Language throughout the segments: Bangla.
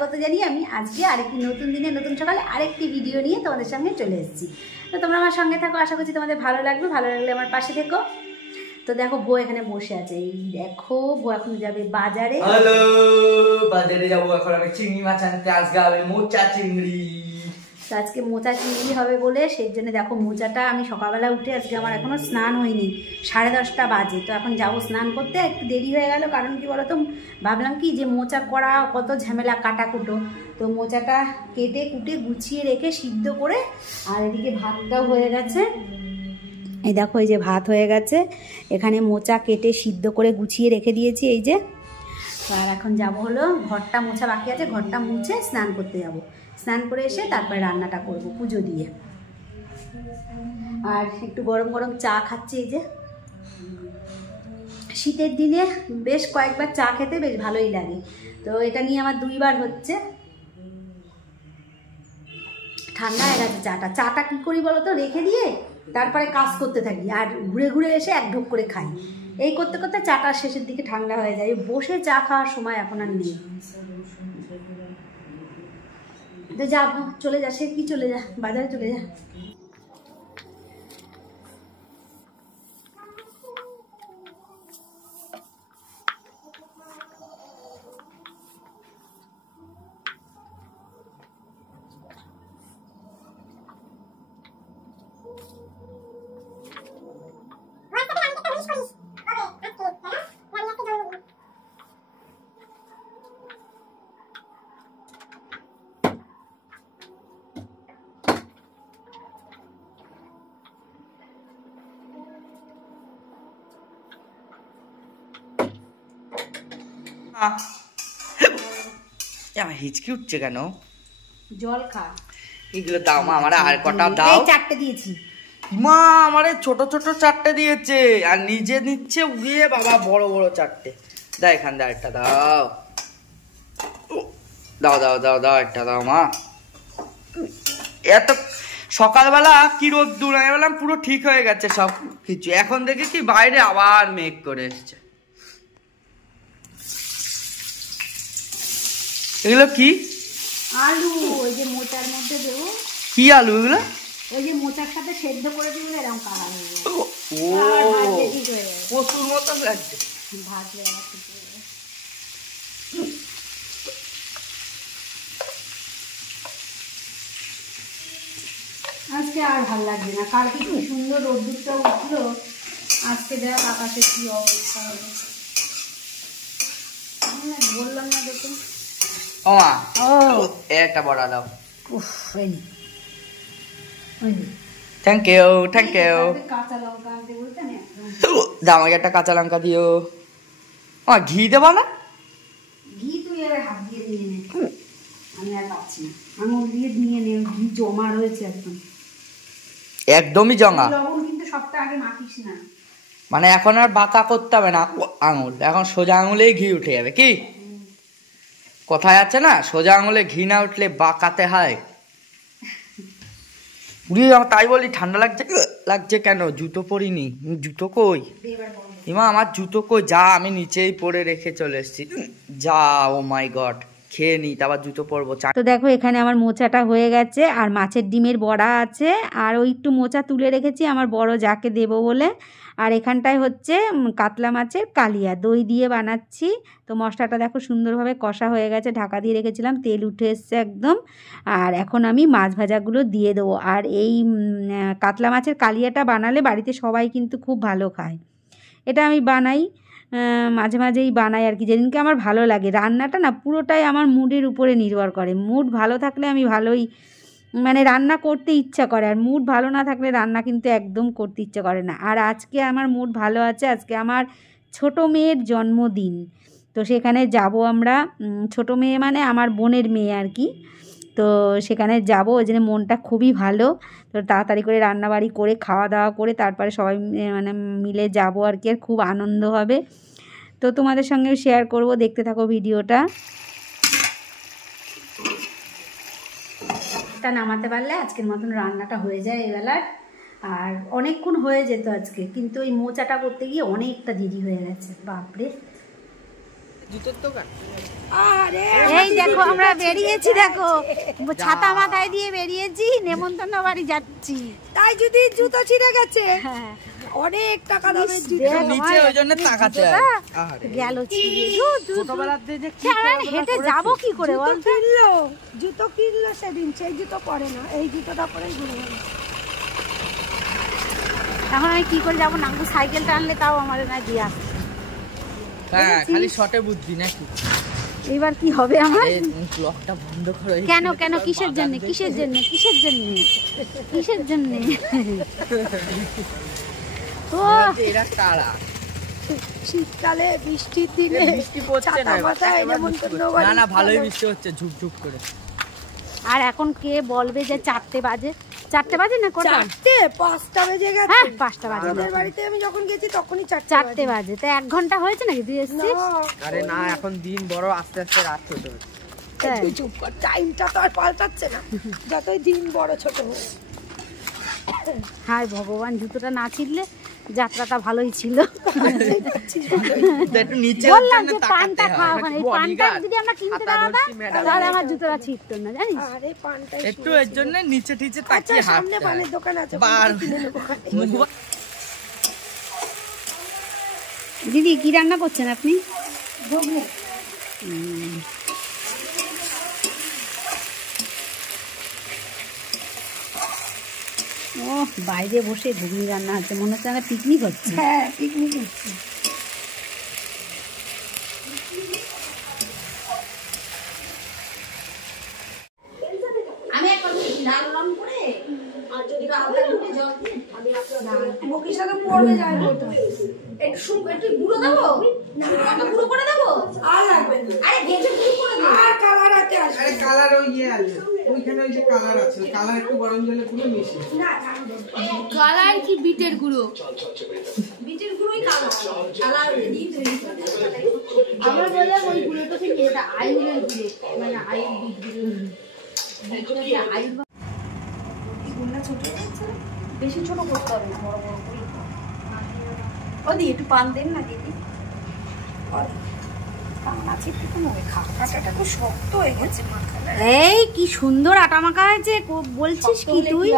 স্বাগত জানিয়ে আমি আজকে আরেকটি নতুন দিনে নতুন সকালে আরেকটি ভিডিও নিয়ে তোমাদের সঙ্গে চলে এসেছি। তো তোমরা আমার সঙ্গে থাকো, আশা করছি তোমাদের ভালো লাগবে। ভালো লাগলে আমার পাশে থেকো। তো দেখো বউ এখানে বসে আছে, এই দেখো বউ এখন যাবে বাজারে। হ্যালো, বাজারে যাবো এখন আমি চিংড়ি মাছ আনতে। আজকে হবে মোচা চিংড়ি। তো আজকে মোচা চিংড়ি হবে বলে সেই জন্য দেখো মোচাটা আমি সকালবেলা উঠে, আজকে আমার এখনও স্নান হয়নি, 10:30 বাজে। তো এখন যাবো স্নান করতে, একটু দেরি হয়ে গেল। কারণ কি বলতো, ভাবলাম কি যে মোচা করা কত ঝামেলা, কাটাকুটো। তো মোচাটা কেটে কুটে গুছিয়ে রেখে সিদ্ধ করে, আর এদিকে ভাতটাও হয়ে গেছে। এই দেখো এই যে ভাত হয়ে গেছে, এখানে মোচা কেটে সিদ্ধ করে গুছিয়ে রেখে দিয়েছি এই যে। আর এখন যাব হলো, ঘরটা মোছা বাকি আছে, ঘরটা মুছে স্নান করতে যাব। স্নান করে এসে তারপরে রান্নাটা করব পুজো দিয়ে। আর একটু গরম গরম চা খাচ্ছি এই যে। শীতের দিনে বেশ কয়েকবার চা খেতে বেশ ভালোই লাগে। তো এটা নিয়ে আমার 2বার হচ্ছে। ঠান্ডা হয়ে গেছে চাটা কী করি বলো তো, রেখে দিয়ে তারপরে কাজ করতে থাকি, আর ঘুরে ঘুরে এসে এক ঢোক করে খাই। এই করতে করতে চাটা শেষের দিকে ঠান্ডা হয়ে যায়। বসে চা খাওয়ার সময় এখন আর নেই। তো যা, চলে যা, সে কি চলে যা, বাজারে চলে যা। আমার হিচকি উঠছে কেন? জল খা। এগুলো দাও মা, আমার আর কটা দাও। 4টে দিয়েছি মা, আমারে ছোট ছোট 4টে দিয়েছে, আর নিজে নিচ্ছে উড়িয়ে বাবা বড় বড় 4টে। দাও এখান দিয়ে একটা দাও, দাও দাও দাও দাও একটা দাও মা। এত সকালবেলা কি রোদ্দুর, আমি বললাম পুরো ঠিক হয়ে গেছে সব কিছু, এখন দেখি কি বাইরে আবার মেঘ করে এসছে। এগুলো কি? আলু, ওই যে মোচার মধ্যে দেবো। কি আলু এগুলো? ওই যে মোচার সাথে সেদ্ধ করে দিলে এরকম কালার হয়ে যাবে। ও, প্রচুর মতন লাগছে। ভাজলে আজকে আর ভাল লাগবে না। কালকে কি সুন্দর রোদ্দুরটা উঠলো, আজকে দেখ আকাশে কি অবস্থা হবে। বললাম না দেখুন। ও মা, একটা বড়া দাও। উফ, থ্যাংক ইউ থ্যাংক ইউ। কাঁচা লঙ্কা আনতে বলতেন, দাও আমাকে একটা কাঁচা লঙ্কা দিও। ঘি দেবা না? ঘি তুই এবার হাত দিয়ে নিয়ে নে, আমি আর পাচ্ছি না। আঙুল দিয়ে নিয়ে নে, ঘি জমা রয়েছে একদম, একদমই জমা। লবণ কিন্তু সবটা আগে মাখিস না, মানে এখন আর বাঁকা করতে হবে না আঙুল, এখন সোজা আঙুলেই ঘি উঠে যাবে। কি কথায় আছে না, সোজা আঙুলে ঘি না উঠলে বাঁকাতে হয়। তাই বলি ঠান্ডা লাগছে। লাগছে কেন? জুতো পরিনি। জুতো কই ইমা, আমার জুতো কই? যা, আমি নিচেই পরে রেখে চলে এসেছি। যা, ও মাই গড, খেয়ে নি তারপর জুতো পরবো। তো দেখো এখানে আমার মোচাটা হয়ে গেছে, আর মাছের ডিমের বড়া আছে, আর ওই একটু মোচা তুলে রেখেছি আমার বড় যাকে দেবো বলে। আর এখানটায় হচ্ছে কাতলা মাছের কালিয়া, দই দিয়ে বানাচ্ছি। তো মশলাটা দেখো সুন্দরভাবে কষা হয়ে গেছে, ঢাকা দিয়ে রেখেছিলাম, তেল উঠে এসছে একদম। আর এখন আমি মাছ ভাজাগুলো দিয়ে দেবো। আর এই কাতলা মাছের কালিয়াটা বানালে বাড়িতে সবাই কিন্তু খুব ভালো খায়। এটা আমি বানাই, মাঝে মাঝেই বানাই আর কি, যেদিনকে আমার ভালো লাগে। রান্নাটা না পুরোটাই আমার মুডের উপরে নির্ভর করে। মুড ভালো থাকলে আমি ভালোই মানে রান্না করতে ইচ্ছা করে, আর মুড ভালো না থাকলে রান্না কিন্তু একদম করতে ইচ্ছা করে না। আর আজকে আমার মুড ভালো আছে, আজকে আমার ছোট মেয়ের জন্মদিন। তো সেখানে যাব আমরা, ছোট মেয়ে মানে আমার বোনের মেয়ে আর কি। তো সেখানে যাব, ওই জন্য মনটা খুবই ভালো। তো তাড়াতাড়ি করে রান্নাবাড়ি করে খাওয়া দাওয়া করে তারপরে সবাই মানে মিলে যাব আর কি, আর খুব আনন্দ হবে। তো তোমাদের সঙ্গেও শেয়ার করব, দেখতে থাকো ভিডিওটা। নামাতে পারলে আজকের মতন রান্নাটা হয়ে যায় এবেলার। আর অনেকক্ষণ হয়ে যেত আজকে, কিন্তু ওই মোচাটা করতে গিয়ে অনেকটা দেরি হয়ে গেছে। বাপরে, জুতোর দোকান। এই দেখো আমরা বেরিয়েছি, দেখো ছাতা মাথায় দিয়ে বেরিয়েছি, নেমন্তন্ন বাড়ি যাচ্ছি। তাই যদি জুতো ছিঁড়ে গেছে, অনেক টাকা দামের জুতো নিচে ওই জন্য তাকাতে গেল হেঁটে যাবো কি করে বলতো? জুতো কিনলো সেদিন, সেই জুতো পরে না, এই জুতোটা পরেই ঘুরে গেল। এখন আমি কি করে যাবো? নাঙ্গু সাইকেলটা আনলে তাও আমার না দিয়ে আসবে। হ্যাঁ, খালি শর্টে বুদ্ধি নাকি? এবার কি হবে আমার? ব্লগটা বন্ধ করো। কেন কেন? কিসের জন্য কিসের জন্য কিসের জন্য কিসের জন্য? ও এরা কারা? শীতকালে বৃষ্টির দিনে বৃষ্টি পড়ছে না, না না ভালোই বৃষ্টি হচ্ছে ঝুপঝুপ করে। আর এখন কে বলবে যে 4টে বাজে? 4টে বাজে না কটা? 5টা বেজে গেছে। হ্যাঁ 5টা বাজে। আমাদের বাড়িতে আমি যখন গেছি তখনই 4টে বাজে। তা 1 ঘন্টা হয়েছে নাকি তুই এসেছিস? আরে না, এখন দিন বড়, আস্তে আস্তে রাত হতে হচ্ছে। তুই চুপ কর, টাইমটা তো আর পাল্টাচ্ছে না, যতই দিন বড় ছোট হোক। হায় ভগবান, জুতোটা না ছিঁড়লে যাত্রাটা ভালোই ছিল। একটু নিচে বললাম যে পানটা খাওয়া, ওখানে এই পানটা যদি আমরা কিনতে দাঁড়াতাম তাহলে আমার জুতোটা ছিঁড়তো না, জানিস? আরে পানটা একটু এর জন্য নিচে টিচে তাকিয়ে হাঁটতে। সামনে পানের দোকান আছে, কিনে নেবো। দিদি কি রান্না করছেন আপনি? ঘুগনি। ও বাইরে বসে ঘুগনি রান্না হচ্ছে, মনে হচ্ছে না পিকনিক হচ্ছে। হ্যাঁ পিকনিক হচ্ছে। আমি এখন লাল রং করে আর যদি আলাদা করে জল দিয়ে আমি মুখের সাথে পড়বে যায় ওটা। একটু গুঁড়ো দেবো, একটু গুঁড়ো করে দেবো। আর লাগবে না। আরে ভেজে গুঁড়ো করে দেবো। আর কালার আছে, আরে কালার ওই ইয়ে আছে, ওইখানে ওই যে কালার আছে, কালার একটু গরম জলে পুরো মিশিয়ে। না কালার কি বিটের গুঁড়ো? বিটের গুঁড়োই কালার, কালার দিয়ে তৈরি করে। আমরা বললাম ওই গুঁড়োটা থেকে এটা আয়ুরের গুঁড়ো, মানে আয়ুর বিট গুঁড়ো। বেশি ছোট করতে হবে না, বড় বড় করে। ও দি একটু পান দেন না দিদি। এই কি সুন্দর আটা মাখা হয়েছে, বলছিস কি তুই?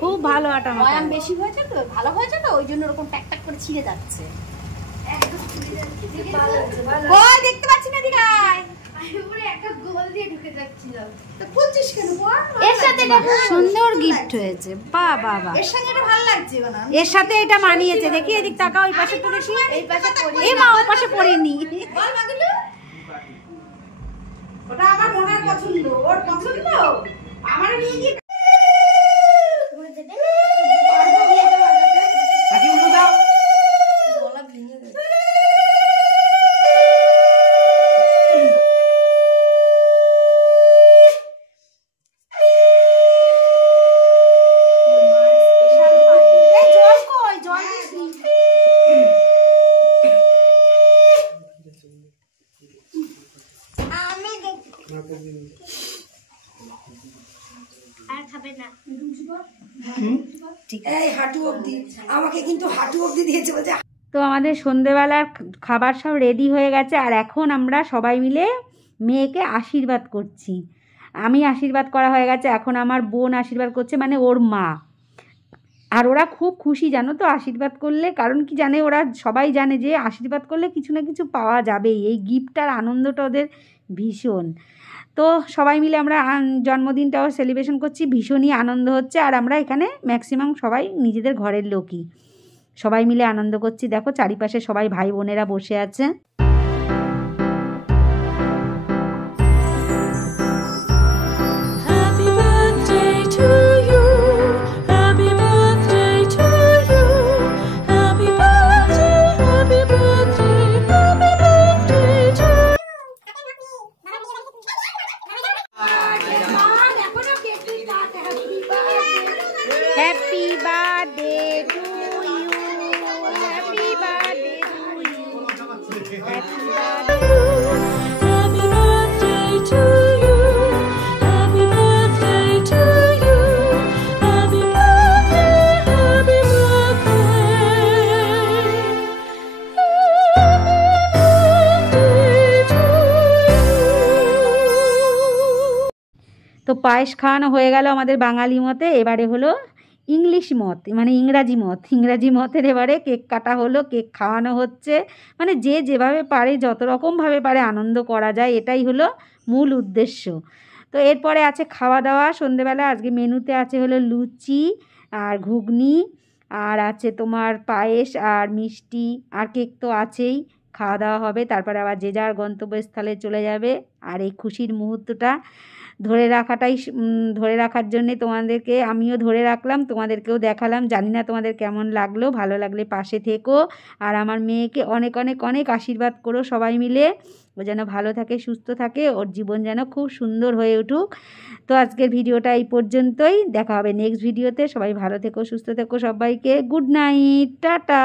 খুব ভালো আটা মাখা। বেশি হয়েছে তো, ভালো হয়েছে তো, ওই জন্য ওরকম ট্যাক ট্যাক করে ছিঁড়ে যাচ্ছে। ওই দেখতে পাচ্ছি না দিঘায়। এর সাথে এটা সুন্দর গিফট হয়েছে। বাহ বাহ বাহ, এর সাথে এটা ভালো লাগছে, এর সাথে এটা মানিয়েছে। দেখি এদিক তাকা, ওই পাশে তো দেখি, এই পাশে পড়ে। এই মা ওই পাশে পড়েনি। বল মাগিলু, ওটা আমার মনের পছন্দ, ওর পছন্দ আমার নিয়ে গিয়ে আমাকে কিন্তু হাঁটু অবধি দিয়েছে, বলছে। তো আমাদের সন্ধেবেলার খাবার সব রেডি হয়ে গেছে, আর এখন আমরা সবাই মিলে মেয়েকে আশীর্বাদ করছি। আমি আশীর্বাদ করা হয়ে গেছে, এখন আমার বোন আশীর্বাদ করছে, মানে ওর মা। আর ওরা খুব খুশি জানো তো আশীর্বাদ করলে, কারণ কি জানে, ওরা সবাই জানে যে আশীর্বাদ করলে কিছু না কিছু পাওয়া যাবেই। এই গিফটটার আনন্দটা ওদের ভীষণ। তো সবাই মিলে আমরা জন্মদিনটাও সেলিব্রেশন করছি, ভীষণই আনন্দ হচ্ছে। আর আমরা এখানে ম্যাক্সিমাম সবাই নিজেদের ঘরের লোকই, সবাই মিলে আনন্দ করছি। দেখো চারিপাশে সবাই ভাই বোনেরা বসে আছে। Happy birthday to you, happy birthday to you, তো পায়েস খাওয়ানো হয়ে গেল আমাদের বাঙালি মতে। এবারে হলো ইংলিশ মত, মানে ইংরাজি মতের এবারে কেক কাটা হলো, কেক খাওয়ানো হচ্ছে। মানে যে যেভাবে পারে, যত রকমভাবে পারে আনন্দ করা যায়, এটাই হলো মূল উদ্দেশ্য। তো এরপরে আছে খাওয়া দাওয়া সন্ধেবেলা। আজকে মেনুতে আছে হলো লুচি আর ঘুগনি, আর আছে তোমার পায়েস আর মিষ্টি, আর কেক তো আছেই। খাওয়া দাওয়া হবে, তারপরে আবার যে যার গন্তব্যস্থলে চলে যাবে। আর এই খুশির মুহূর্তটা ধরে রাখার জন্যে তোমাদেরকে আমিও ধরে রাখলাম, তোমাদেরকেও দেখালাম। জানি না তোমাদের কেমন লাগলো, ভালো লাগলে পাশে থেকো। আর আমার মেয়েকে অনেক অনেক অনেক আশীর্বাদ করো সবাই মিলে, ও যেন ভালো থাকে, সুস্থ থাকে, ওর জীবন যেন খুব সুন্দর হয়ে উঠুক। তো আজকের ভিডিওটা এই পর্যন্তই, দেখা হবে নেক্সট ভিডিওতে। সবাই ভালো থেকো, সুস্থ থেকো, সবাইকে গুড নাইট, টাটা।